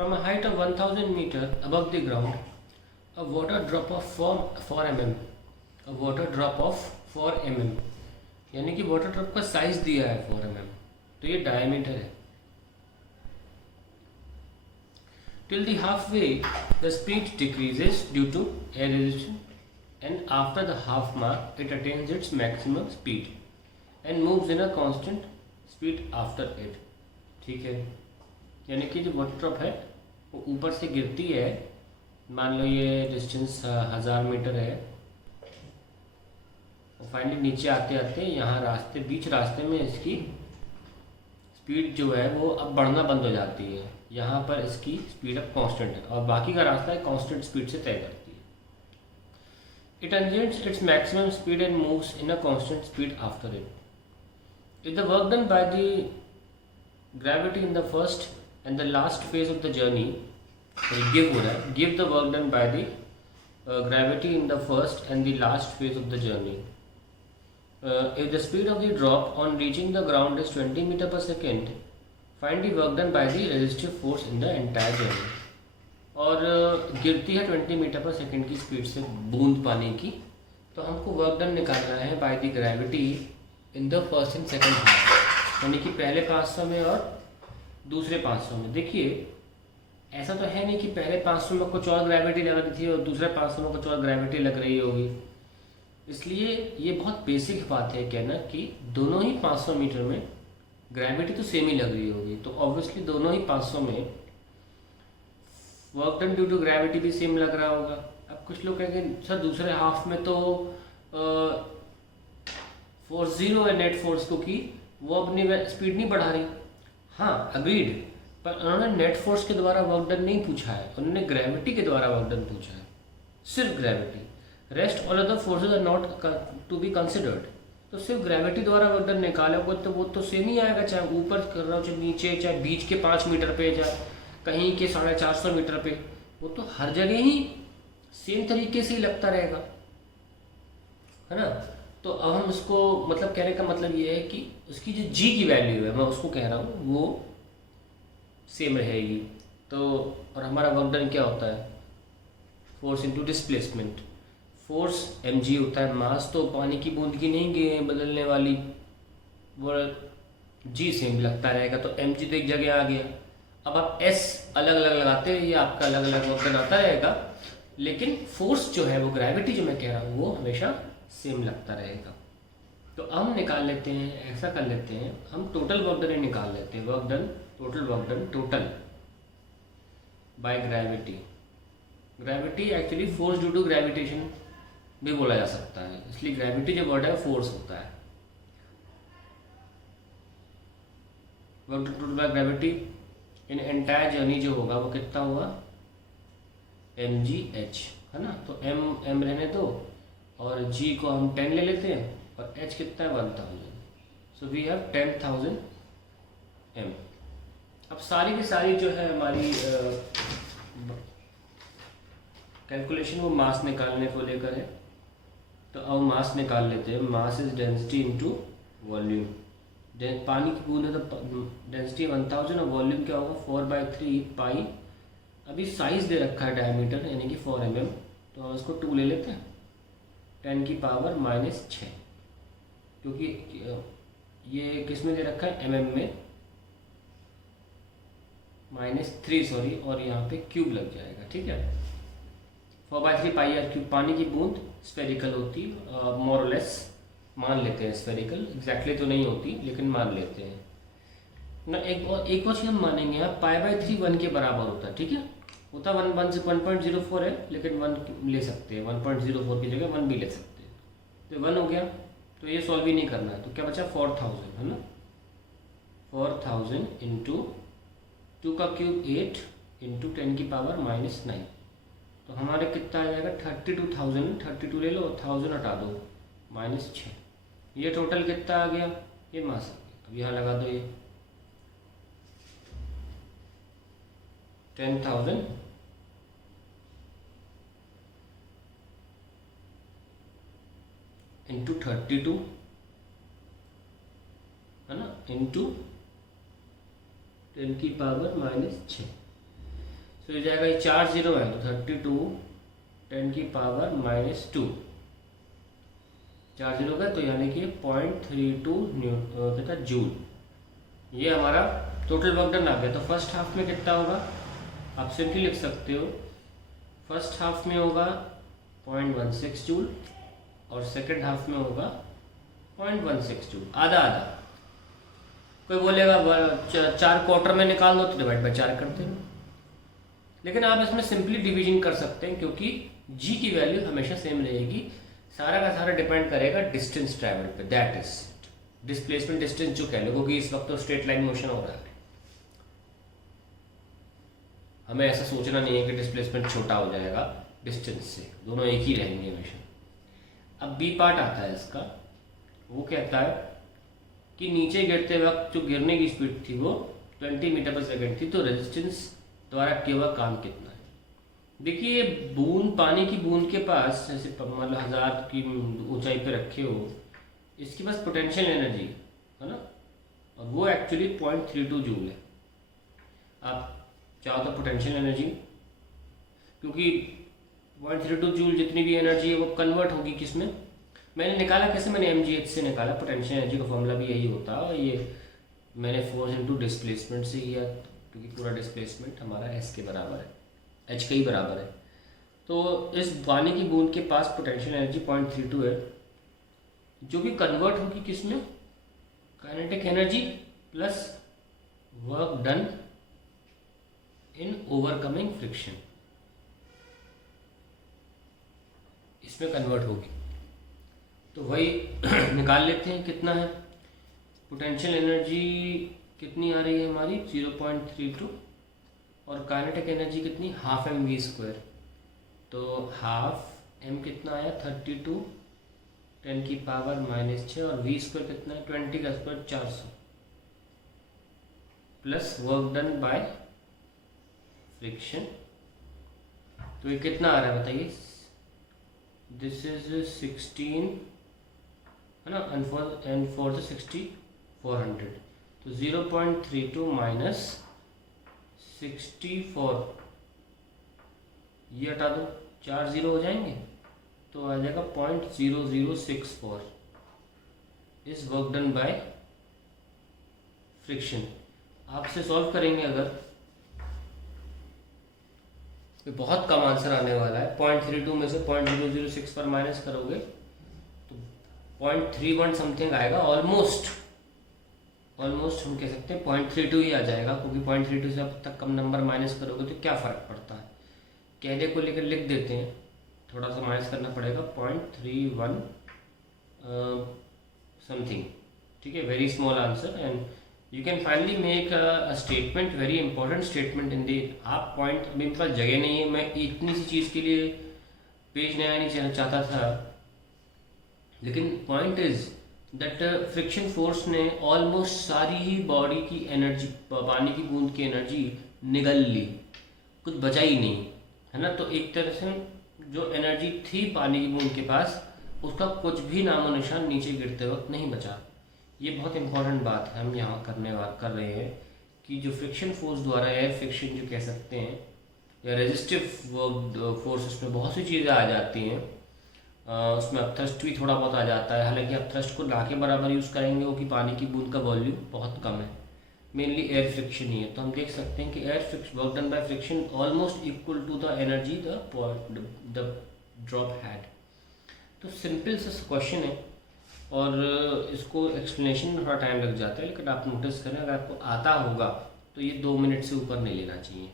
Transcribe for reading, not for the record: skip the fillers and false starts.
From a height of 1000 meter above the ground, a water drop of 4 mm, a water drop of 4 mm, यानी कि water drop का size दिया है 4 mm, तो ये diameter है. Till the halfway, the speed decreases due to air resistance, and after the half mark, it attains its maximum speed and moves in a constant speed after it. ठीक है, यानी कि जो वाटर ड्रॉप है वो ऊपर से गिरती है. मान लो ये डिस्टेंस 1000 मीटर है, और फाइनली नीचे आते आते यहाँ बीच रास्ते में इसकी स्पीड जो है वो अब बढ़ना बंद हो जाती है. यहाँ पर इसकी स्पीड अब कांस्टेंट है और बाकी का रास्ता है कांस्टेंट स्पीड से तय करती है. It attains its maximum speed and moves in a constant speed after it. If the work done by the gravity in the first and the last phase of the journey, give हो रहा है, give the work done by the gravity in the first and the last phase of the journey. If the speed of the drop on reaching the ground is 20 meter per second, find the work done by the resistive force in the entire journey. और गिरती है 20 metre पर second की speed से बूंद पानी की, तो हमको वर्क डन निकालना है by the gravity in the first and second half, यानी कि पहले 500 में और दूसरे 500 में. देखिए ऐसा तो है नहीं कि पहले 500 में कुछ और ग्रेविटी लग रही थी और दूसरे 500 में कुछ और ग्रेविटी लग रही होगी. इसलिए ये बहुत बेसिक बात है कहना कि दोनों ही 500 मीटर में ग्रेविटी तो सेम ही लग रही होगी, तो ऑब्वियसली दोनों ही 500 में work done due to gravity भी सेम लग रहा होगा. अब कुछ लोग कहेंगे सर दूसरे हाफ में तो फोर्स जीरो है नेट फोर्स, क्योंकि वो अपनी स्पीड नहीं बढ़ा रही. हाँ अग्रीड, पर उन्होंने नेट फोर्स के द्वारा वर्क डन नहीं पूछा है, उन्होंने ग्रेविटी के द्वारा वर्क डन पूछा है, सिर्फ gravity. Rest all other forces are not to be considered. तो सिर्फ ग्रेविटी द्वारा वर्क डन निकालोगे तो वो तो सेम ही आएगा, चाहे ऊपर कर रहा हो चाहे नीचे, चाहे बीच के 5 मीटर पे, चाहे कहीं के 450 मीटर पे, वो तो हर जगह ही सेम तरीके से ही लगता रहेगा, है ना. तो अब हम उसको मतलब कहने का मतलब ये है कि उसकी जो जी की वैल्यू है, मैं उसको कह रहा हूँ, वो सेम रहेगी. तो और हमारा वर्क डन क्या होता है, force into displacement. Force mg होता है, मास तो पानी की बूंद की नहीं बदलने वाली, वो g सेम लगता रहेगा, तो mg तो एक जगह आ गया. अब आप s अलग अलग लगाते हैं, ये आपका अलग अलग वर्क डन आता रहेगा, लेकिन फोर्स जो है वो ग्रेविटी जो मैं कह रहा हूँ वो हमेशा सेम लगता रहेगा. तो हम निकाल लेते हैं, ऐसा कर लेते हैं, हम टोटल वर्क डन निकाल लेते हैं. Work done total work done total by gravity. Gravity actually force due to gravitation भी बोला जा सकता है, इसलिए ग्रेविटी जो वर्ड है फोर्स होता है. Work done total by gravity in entire journey जो होगा वो कितना होगा, mgh, है ना. तो m रहने दो और g को हम 10 ले लेते हैं और h कितना है 1000. So we have 10,000 m. अब सारी की सारी जो है हमारी कैलकुलेशन वो मास निकालने को लेकर है. तो अब मास निकाल लेते हैं. Mass is density into volume. पानी की बूंद है तो डेंसिटी 1000 और वॉल्यूम क्या होगा 4/3 पाई. अभी साइज दे रखा है डायमीटर यानी कि 4 mm, तो हम इसको 2 ले लेते हैं 10 की पावर -6, क्योंकि ये किस में दे रखा है mm में, -3 सॉरी, और यहाँ पे क्यूब लग जाएगा. ठीक है, 4/3 पाई आर क्यूब. पानी की बूंद स्फेरिकल होती, मोर और लेस मान लेते हैं, स्फेरिकल एग्जैक्टली तो नहीं होती लेकिन मान लेते हैं ना. एक और चीज़ हम मानेंगे यहाँ π/3 1 के बराबर होता है. ठीक है, होता 1.04 है, लेकिन 1 ले सकते हैं, 1.04 की जगह 1 भी ले सकते हैं. तो 1 हो गया, तो ये सॉल्व ही नहीं करना है, तो क्या बचा 4000, है ना. 4000 इंटू 2 का क्यूब 8 इंटू 10 की पावर -9, तो हमारे कितना आ जाएगा 32,000. 32 ले लो, 1000 हटा दो, -6. ये टोटल कितना आ गया, ये मास आ गया. अब यहाँ लगा दो ये 10,000 इंटू 32, है ना, इंटू 10 की पावर -6. तो ये जाएगा, ये 4 जीरो है तो 32 10⁻⁻²। 4 जीरो का तो यानी कि 0.32 कितना जूल। ये हमारा टोटल वर्क डन आ गया। तो फर्स्ट हाफ में कितना होगा, आप सिंपली लिख सकते हो, फर्स्ट हाफ में होगा 0.16 जूल और सेकंड हाफ में होगा 0.16 जूल, आधा आधा। कोई बोलेगा 4 क्वार्टर में निकाल दो, तो डिवाइड बाय 4 करते हैं, लेकिन आप इसमें सिंपली डिवीजन कर सकते हैं क्योंकि जी की वैल्यू हमेशा सेम रहेगी। सारा का सारा डिपेंड करेगा डिस्टेंस ट्रैवल पे, दैट इज डिस्प्लेसमेंट डिस्टेंस जो कह लो, क्योंकि इस वक्त तो स्ट्रेट लाइन मोशन हो रहा है। हमें ऐसा सोचना नहीं है कि डिस्प्लेसमेंट छोटा हो जाएगा डिस्टेंस से, दोनों एक ही रहेंगे हमेशा। अब बी पार्ट आता है इसका, वो कहता है कि नीचे गिरते वक्त जो गिरने की स्पीड थी वो 20 मीटर पर सेकेंड थी, तो रेजिस्टेंस द्वारा किया हुआ काम कितना है। देखिए बूंद, पानी की बूंद के पास, जैसे मतलब 1000 की ऊंचाई पे रखे हो, इसके पास पोटेंशियल एनर्जी है ना, और वो एक्चुअली 0.32 जूल है। आप चाहो तो पोटेंशियल एनर्जी, क्योंकि 0.32 जूल जितनी भी एनर्जी है वो कन्वर्ट होगी किस में, मैंने निकाला कैसे, मैंने mgh से निकाला। पोटेंशियल एनर्जी का फॉर्मूला भी यही होता है, और ये मैंने फोर्स इनटू डिस्प्लेसमेंट से किया, क्योंकि पूरा डिस्प्लेसमेंट हमारा s के बराबर है, h के ही बराबर है। तो इस पानी की बूंद के पास पोटेंशियल एनर्जी 0.32 है, जो कि कन्वर्ट होगी किस में, kinetic energy plus work done in overcoming friction, इसमें कन्वर्ट होगी। तो वही निकाल लेते हैं कितना है। पोटेंशियल एनर्जी कितनी आ रही है हमारी 0.32, और काइनेटिक एनर्जी कितनी, हाफ mv²। तो हाफ m कितना आया 32 10⁻⁻6, और v² कितना है 20 का square 400, plus work done by friction. तो ये कितना आ रहा है बताइए, दिस इज 16 है ना, एंड फॉर द 60 400, तो 0.32 माइनस 64, ये हटा दो, 4 जीरो हो जाएंगे, तो आ जाएगा 0.0064 is work done by friction. आपसे सॉल्व करेंगे अगर, तो बहुत कम आंसर आने वाला है। 0.32 में से 0.006 पर माइनस करोगे तो 0.31 समथिंग आएगा, ऑलमोस्ट हम कह सकते हैं 0.32 ही आ जाएगा, क्योंकि 0.32 से अब तक कम नंबर माइनस करोगे तो क्या फ़र्क पड़ता है। कहने को लेकर लिख देते हैं, थोड़ा सा माइनस करना पड़ेगा, 0.31 समथिंग, ठीक है, very small answer. And you can finally make a statement, very important statement indeed. आप पॉइंट, अभी मेरे पास जगह नहीं है, मैं इतनी सी चीज़ के लिए पेज नया नहीं चाहता था, लेकिन point is that friction force ने ऑलमोस्ट सारी ही बॉडी की एनर्जी, पानी की बूंद की एनर्जी निगल ली, कुछ बचा ही नहीं, है ना। तो एक तरह से जो एनर्जी थी पानी की बूंद के पास, उसका कुछ भी नामो निशान नीचे गिरते वक्त नहीं बचा। ये बहुत इंपॉर्टेंट बात है हम यहाँ कर रहे हैं, कि जो फ्रिक्शन फोर्स द्वारा एयर फ्रिक्शन जो कह सकते हैं, या रेजिस्टिव फोर्स, उसमें बहुत सी चीज़ें आ जाती हैं, उसमें अपथ्रस्ट भी थोड़ा बहुत आ जाता है। हालांकि अपथ्रस्ट को ना के बराबर यूज़ करेंगे, क्योंकि पानी की बूंद का वॉल्यूम बहुत कम है, मेनली एयर फ्रिक्शन ही है। तो हम देख सकते हैं कि air friction, work done by friction almost equal to the energy the drop had. तो सिंपल सा क्वेश्चन है, और इसको एक्सप्लेनेशन में थोड़ा टाइम लग जाता है, लेकिन आप नोटिस करें, अगर आपको आता होगा तो ये 2 मिनट से ऊपर नहीं लेना चाहिए।